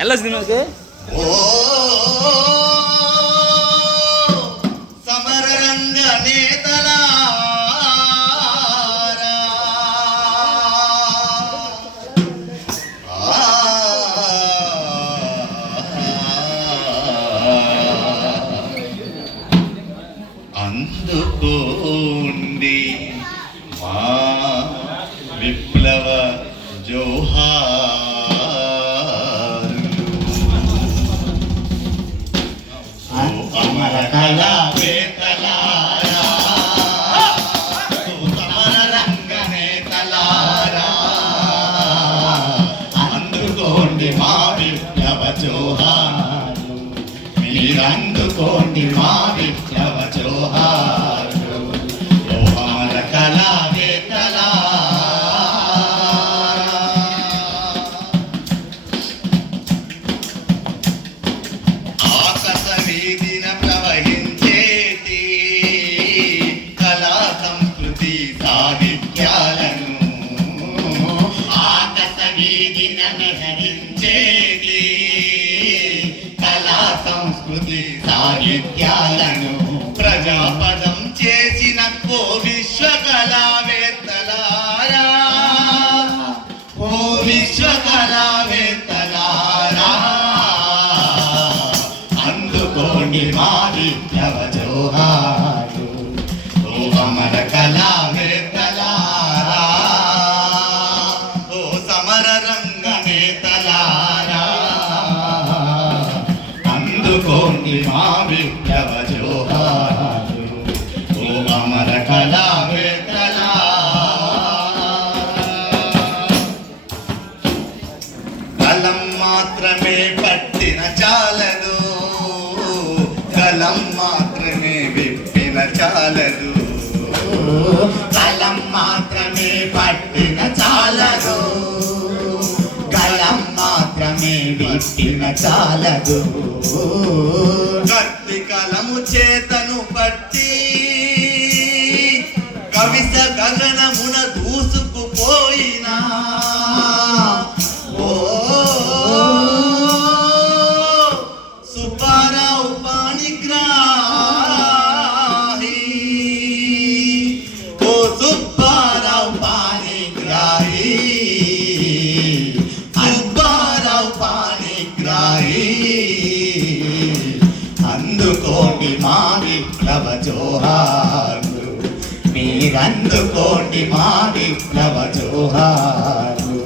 ಎಲ್ಲ ಸಿನಿಮಾಕ್ಕೆ ಓ ಸಮರ ರಂಗ విప్లవ జోహారు అమర కళా వేతలారా. సమర రంగ నేతలారా. అందుకోండి మా విప్లవ జోహారు మీరందుకోండి మా విప్లవ వీధిన మెహరించేటి కళా సంస్కృతి సాహిత్యాలను ప్రజాపదం చేసిన ఓ విశ్వ కళావేత్తలారా ఓ విశ్వ కళావేత్తలారా అందుకోండి మాది విప్లవ అందుకోండి జోహారు ఓ అమర కళావేత్తలారా కలం మాత్రమే పట్టిన చాలదు. కలం మాత్రమే విప్పిన చాలదు. కలం మాత్రమే మాత్రమే విప్పిన చాలదు. కత్తి కలము చేతను పట్టి అందుకోండి మా విప్లవ జోహారు మీరందుకోండి మా విప్లవ జోహారు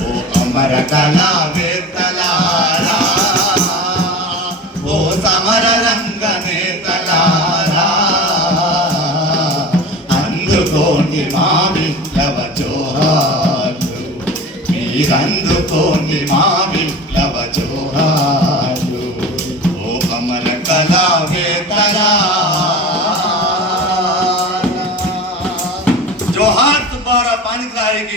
ఓ అమర కళా వేత్తలారా. ఓ సమర రంగ నేతలారా. అందుకోండి మా విప్లవ జోహారు మీరందుకోండి మా విప్లవ జోహారు நாயகி